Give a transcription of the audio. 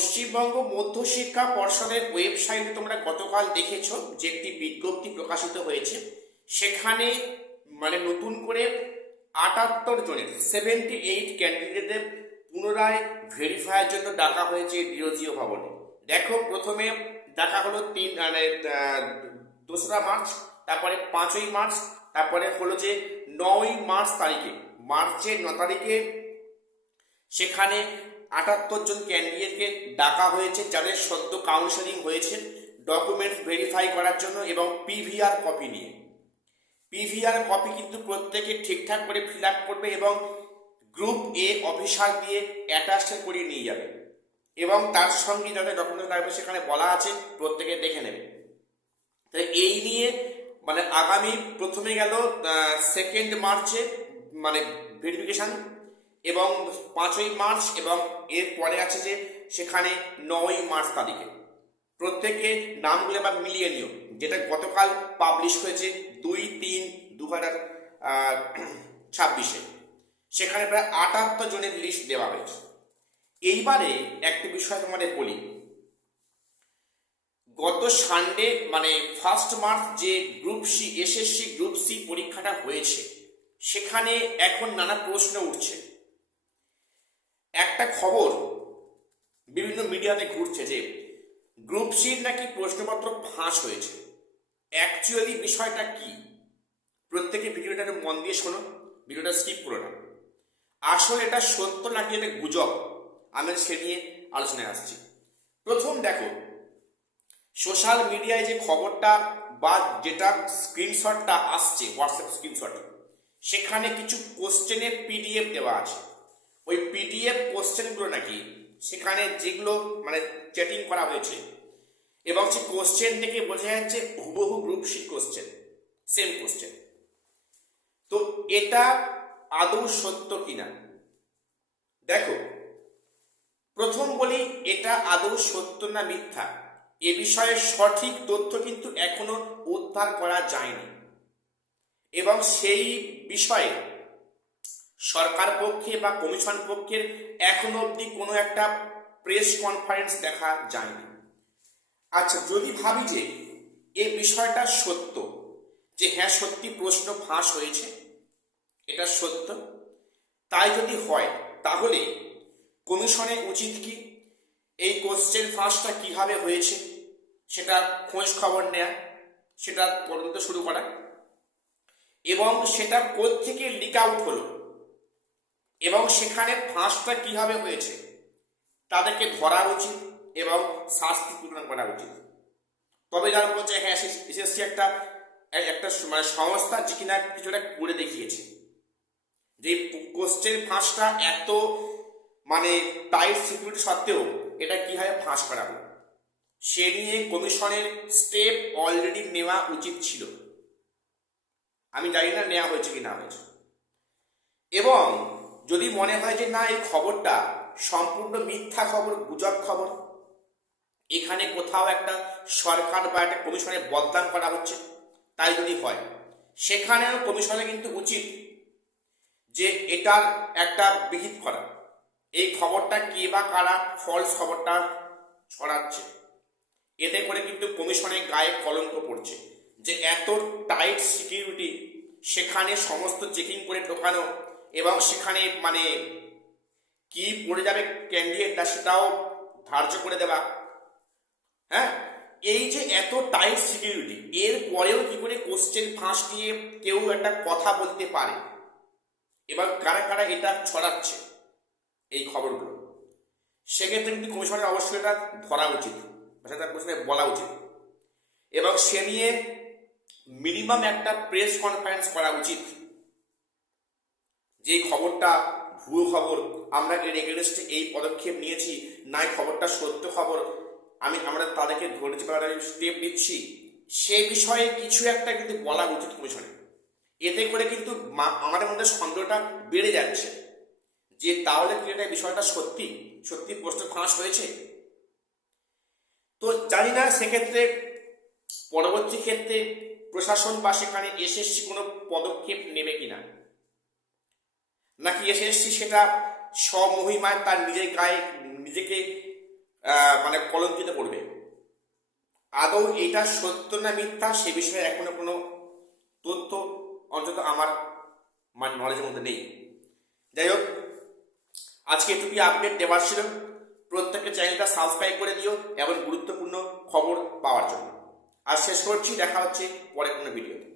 পশ্চিমবঙ্গ মধ্যশিক্ষা পর্ষদের ওয়েবসাইটে তোমরা গতকাল দেখেছো যে একটি বিজ্ঞপ্তি প্রকাশিত হয়েছে। সেখানে নতুন করে 78 জনের 78 ক্যান্ডিডেটদের পুনরায় ভেরিফাইয়ের জন্য ডাকা হয়েছে বিরোধীয় ভবনে। দেখো, প্রথমে ডাকা হলো 2রা মার্চ, তারপরে 5ই মার্চ, তারপরে হলো যে 9ই মার্চ তারিখে, মার্চের 9 তারিখে সেখানে 78 জন ক্যান্ডিডেটকে ডাকা হয়েছে, যাদের সদ্য কাউন্সেলিং হয়েছে ডকুমেন্টস ভেরিফাই করার জন্য এবং পিভিআর কপি নিয়ে। পিভিআর কপি কিন্তু প্রত্যেকে ঠিকঠাক করে ফিল আপ করবে এবং গ্রুপ এ অফিসার দিয়ে অ্যাটাস্ট করিয়ে নিয়ে যাবে এবং তার সঙ্গে যাদের ডকুমেন্টস লাগবে সেখানে বলা আছে প্রত্যেকে দেখে নেবে। তো এই নিয়ে আগামী প্রথমে গেল 2 মার্চে ভেরিফিকেশন এবং 5ই মার্চ এবং এর পরে আছে যে সেখানে 9ই মার্চ তারিখে প্রত্যেকে নামগুলো বা মিলিয়ে নিও, যেটা গতকাল পাবলিশ হয়েছে 2-3-2026-এ। সেখানে প্রায় 78 জনের লিস্ট দেওয়া হয়েছে। এইবারে একটা বিষয় তোমাদের বলি, গত সানডে 1 মার্চ যে group C SSC group C পরীক্ষাটা হয়েছে, সেখানে এখন নানা প্রশ্ন উঠছে। একটা খবর বিভিন্ন মিডিয়াতে ঘুরছে যে গ্রুপ সির নাকি প্রশ্নপত্র ফাঁস হয়েছে। অ্যাকচুয়ালি বিষয়টা কি, প্রত্যেকে ভিডিওটা মন দিয়ে শোনো, ভিডিওটা স্কিপ করো না। আসলে এটা সত্য নাকি এটা গুজব, আমি সে নিয়ে আলোচনায় আসছি। প্রথম দেখো, সোশ্যাল মিডিয়ায় যে খবরটা বা যেটা স্ক্রিনশটটা আসছে, হোয়াটসঅ্যাপ স্ক্রিনশট, সেখানে কিছু কোশ্চেনের পিডিএফ দেওয়া আছে। ওই পিডিএফ কোশ্চেনগুলো নাকি সেখানে যেগুলো চ্যাটিং করা হয়েছে এবং সেই কোশ্চেন থেকে বোঝা যাচ্ছে হুবহু group C question, same question. তো এটা আদৌ সত্য কিনা দেখো, প্রথম বলি এটা আদৌ সত্য না মিথ্যা এ বিষয়ে সঠিক তথ্য কিন্তু এখনো উদ্ধার করা যায়নি এবং সেই বিষয়ে সরকার পক্ষে বা কমিশন পক্ষের এখনো অবধি কোনো একটা প্রেস কনফারেন্স দেখা যায়নি। আচ্ছা, যদি ভাবি যে এই বিষয়টা সত্য, যে হ্যাঁ সত্যি প্রশ্ন ফাঁস হয়েছে, এটা সত্য, তাই যদি হয় তাহলে কমিশনের উচিত কি এই কোশ্চেন ফাঁসটা কিভাবে হয়েছে সেটা খোঁজ খবর নেয়া, সেটা তদন্ত শুরু করা এবং সেটা কোত্থেকে লিক আউট হলো এবং সেখানে ফাঁসটা কিভাবে হয়েছে তাদেরকে ধরা উচিত এবং শাস্তি প্রদান করা উচিত। তবে যারা বলছে হ্যাঁ এসএসসি একটা একটা সংস্থা যে কিনা কিছুটা করে দেখিয়েছে, যে কোশ্চেন ফাঁসটা এত টাইট সিকিউরিটি সত্ত্বেও এটা কিভাবে ফাঁস করা হলো, সে নিয়ে কমিশনের স্টেপ অলরেডি নেওয়া উচিত ছিল। আমি জানি না নেওয়া হয়েছে কি না হয়েছে। এবং যদি মনে হয় যে না এই খবরটা সম্পূর্ণ মিথ্যা খবর, গুজব খবর, এখানে কোথাও একটা সরকার বা একটা কমিশনের বদনাম করা হচ্ছে, তাই যদি হয় সেখানেও কমিশনের কিন্তু উচিত যে এটার একটা বিহিত করা, এই খবরটা কে বা কারা ফলস খবরটা ছড়াচ্ছে। এতে করে কিন্তু কমিশনের গায়ে কলঙ্ক পড়ছে যে এত টাইট সিকিউরিটি, সেখানে সমস্ত চেকিং করে ঢোকানো এবং সেখানে কি পড়ে যাবে ক্যান্ডিডেটটা সেটাও ধার্য করে দেওয়া। হ্যাঁ, এই যে এত টাইট সিকিউরিটি, এর পরেও কি করে কোশ্চেন ফাঁস দিয়ে কেউ একটা কথা বলতে পারে এবং কারা কারা এটা ছড়াচ্ছে এই খবরগুলো, সেক্ষেত্রে কিন্তু কমিশনের অবশ্যই এটা ধরা উচিত, সেটা কমিশনের বলা উচিত এবং সে নিয়ে মিনিমাম একটা প্রেস কনফারেন্স করা উচিত। যে খবরটা ভুয়ো খবর, আমরা এর এগেনস্টে এই পদক্ষেপ নিয়েছি, না খবরটা সত্য খবর, আমরা তাদেরকে ধরেছি বা স্টেপ নিচ্ছি, সে বিষয়ে কিছু একটা কিন্তু বলা উচিত কমিশনে। এতে করে কিন্তু আমাদের মধ্যে সন্দেহটা বেড়ে যাচ্ছে যে তাহলে কি এটা বিষয়টা সত্যি সত্যি প্রশ্ন ফাঁস হয়েছে। তো জানি না সেক্ষেত্রে পরবর্তী ক্ষেত্রে প্রশাসন বা সেখানে এসএসসি কোনো পদক্ষেপ নেবে কিনা, নাকি এসএসসি সেটা স্বমহিমায় তার নিজের গায়ে নিজেকে মানে কলঙ্কিত করবে। আদৌ এটা সত্য না মিথ্যা সে বিষয়ে এখনো কোনো তথ্য অন্তত আমার নলেজের মধ্যে নেই। যাই হোক, আজকে এটুকুই আপডেট দেওয়ার ছিল। প্রত্যেকের চ্যানেলটা সাবস্ক্রাইব করে দিও এমন গুরুত্বপূর্ণ খবর পাওয়ার জন্য। আর শেষ করছি, দেখা হচ্ছে পরে কোনো ভিডিওতে।